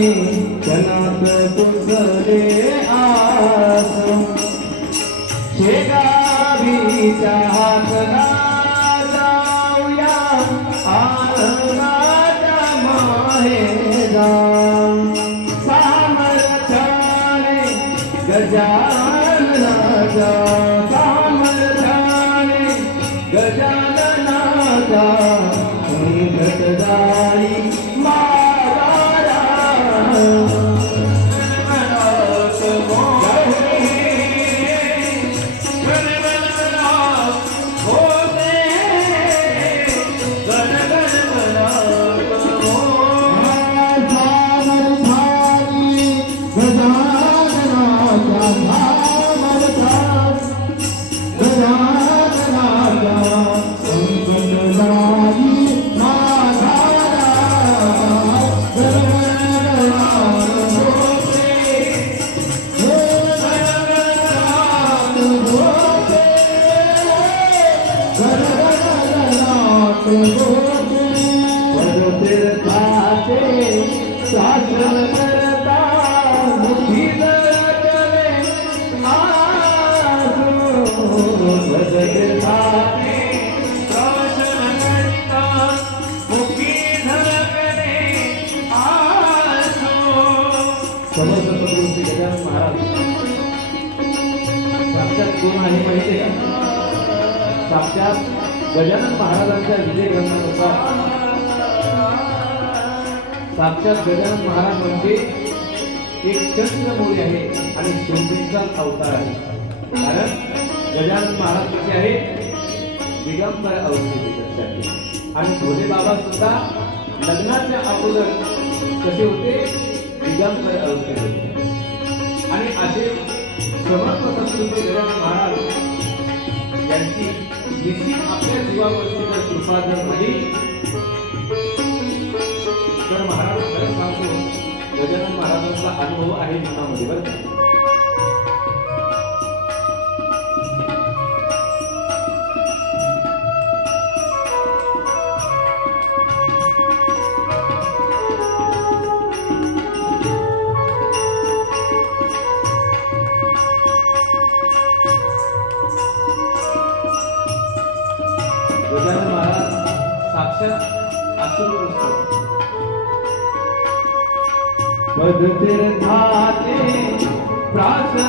गजाननाने जनात तुझरे आस शेगावीच्या हातला जाऊया आनंदाच्या माहेरा सामर्थ्याने गजाननाचा सामर्थ्याने गजाननाचा कोण आहे माहिती आहे का साक्षात गजानन महाराजांच्या विजय ग्रंथानुसार साक्षात गजानन महाराज म्हणजे एक चंद्रमौली आहे आणि शोभेचा अवतार आहे. कारण गजानन महाराज कसे आहे? दिगंबर अवस्थेसाठी आणि भोले बाबा सुद्धा लग्नाच्या अगोदर कसे होते? दिगंबर अवस्थेत होते आणि असे समर्थ संस्कृत गजानन महाराज यांची निश्चित आपल्या जीवावरची जर कृपा जर झाली गजानन महाराजांचा अनुभव आहे जीवनामध्ये बरं का? गजानन महाराज साक्षात आशीर्वाद पदतीर्थाचे प्राशन करता